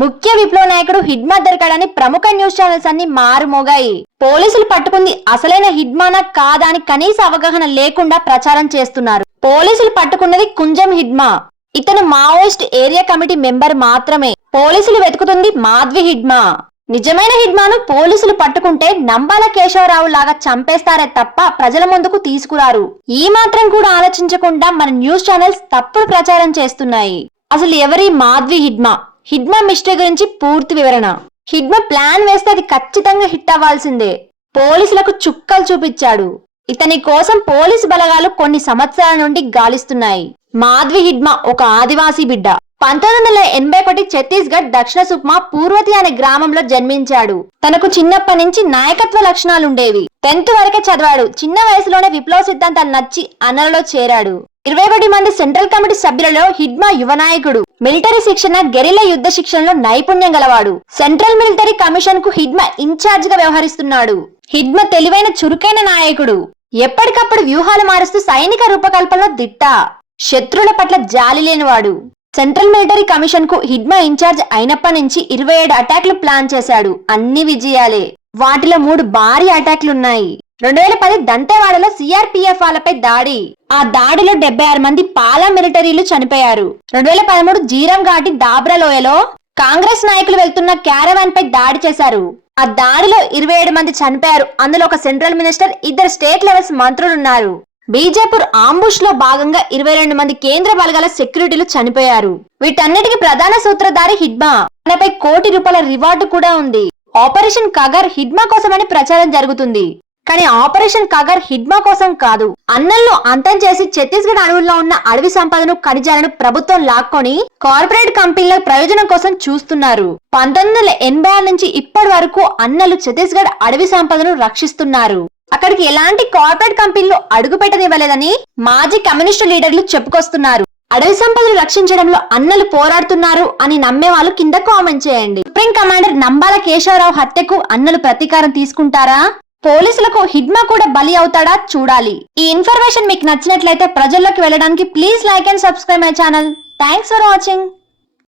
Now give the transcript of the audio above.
ముఖ్య విప్లవ నాయకుడు హిడ్మా దొరకడని ప్రముఖ న్యూస్ ఛానల్స్ అన్ని మారుమోగాయి. పోలీసులు పట్టుకుంది అసలైన హిడ్మానా కాదా అని కనీస అవగాహన లేకుండా ప్రచారం చేస్తున్నారు. పోలీసులు పట్టుకున్నది కుంజం హిడ్మా ఇతను మావోయిస్ట్ ఏరియా కమిటీ మెంబర్ మాత్రమే. పోలీసులు వెతుకుతుంది మాధ్వి హిడ్మా నిజమైన హిడ్మాను పోలీసులు పట్టుకుంటే నంబాల కేశవరావు లాగా చంపేస్తారే తప్ప ప్రజల ముందుకు తీసుకురారు. ఈ మాత్రం కూడా ఆలోచించకుండా మన న్యూస్ ఛానల్స్ తప్పుడు ప్రచారం చేస్తున్నాయి. అసలు ఎవరి మాధ్వి హిడ్మా హిడ్మా మిస్టేక్ గురించి పూర్తి వివరణ. హిడ్మా ప్లాన్ వేస్తే అది ఖచ్చితంగా హిట్ అవ్వాల్సిందే. పోలీసులకు చుక్కలు చూపించాడు. ఇతని కోసం పోలీసు బలగాలు కొన్ని సంవత్సరాల నుండి గాలిస్తున్నాయి. మాధ్వి హిడ్మా ఒక ఆదివాసీ బిడ్డ. పంతొమ్మిది వందల ఎనభై ఒకటి ఛత్తీస్గఢ్ దక్షిణ సుక్మా పూర్వతి అనే గ్రామంలో జన్మించాడు. తనకు చిన్నప్పటి నుంచి నాయకత్వ లక్షణాలుండేవి. టెన్త్ వరకే చదివాడు. చిన్న వయసులోనే విప్లవ సిద్ధాంతాలు నచ్చి అనలలో చేరాడు. ఇరవై ఒకటి మంది సెంట్రల్ కమిటీ సభ్యులలో హిడ్మా యువ నాయకుడు. మిలిటరీ శిక్షణ గెరిల యుద్ధ శిక్షణలో నైపుణ్యం గలవాడు. సెంట్రల్ మిలిటరీ కమిషన్కు హిడ్మా ఇన్ఛార్జ్గా వ్యవహరిస్తున్నాడు. హిడ్మా తెలివైన చురుకైన నాయకుడు. ఎప్పటికప్పుడు వ్యూహాలు మారుస్తూ సైనిక రూపకల్పనలో దిట్ట. శత్రుల పట్ల జాలి లేనివాడు. సెంట్రల్ మిలిటరీ కమిషన్కు హిడ్మా ఇన్ఛార్జ్ అయినప్పటి నుంచి ఇరవై ఏడు అటాక్లు ప్లాన్ చేశాడు. అన్ని విజయాలే. వాటిలో మూడు భారీ అటాక్లున్నాయి. రెండు వేల పది దంతేవాడలో సిఆర్పిఎఫ్ వాళ్ళపై దాడి. ఆ దాడిలో డెబ్బై ఆరు మంది పాలా మిలిటరీలు చనిపోయారు. రెండు వేల పదమూడు జీరం ఘాటి దాబ్రా లోయలో కాంగ్రెస్ నాయకులు వెళ్తున్న క్యారవాన్ పై దాడి చేశారు. ఆ దాడిలో ఇరవై ఏడు మంది చనిపోయారు. అందులో ఒక సెంట్రల్ మినిస్టర్ ఇద్దరు స్టేట్ లెవెల్స్ మంత్రులు ఉన్నారు బీజేపూర్ ఆంబుష్లో భాగంగా ఇరవై రెండు మంది కేంద్ర బలగాల సెక్యూరిటీలు చనిపోయారు. వీటన్నిటికి ప్రధాన సూత్రధారి హిడ్మా. తనపై కోటి రూపాయల రివార్డు కూడా ఉంది. ఆపరేషన్ కగర్ హిడ్మా కోసమని ప్రచారం జరుగుతుంది. కానీ ఆపరేషన్ కగర్ హిడ్మా కోసం కాదు. అన్నల్లో అంతం చేసి ఛత్తీస్గఢ్ అడవుల్లో ఉన్న అడవి సంపదను ఖనిజాలను ప్రభుత్వం లాక్కొని కార్పొరేట్ కంపెనీల ప్రయోజనం కోసం చూస్తున్నారు. పంతొమ్మిది వందల ఎనభై ఆరు నుంచి ఇప్పటి వరకు అన్నలు ఛత్తీస్గఢ్ అడవి సంపదను రక్షిస్తున్నారు. అక్కడికి ఎలాంటి కార్పొరేట్ కంపెనీలు అడుగు పెట్టనివ్వలేదని మాజీ కమ్యూనిస్టు లీడర్లు చెప్పుకొస్తున్నారు. అడవి సంపదను రక్షించడంలో అన్నలు పోరాడుతున్నారు అని నమ్మే వాళ్ళు కింద కామెంట్ చేయండి. సుప్రీం కమాండర్ నంబాల కేశవరావు హత్యకు అన్నలు ప్రతీకారం తీసుకుంటారా? పోలీసులకు హిడ్మా కూడా బలి అవుతాడా చూడాలి. ఈ ఇన్ఫర్మేషన్ మీకు నచ్చినట్లయితే ప్రజల్లోకి వెళ్ళడానికి please like and subscribe my channel. Thanks for watching.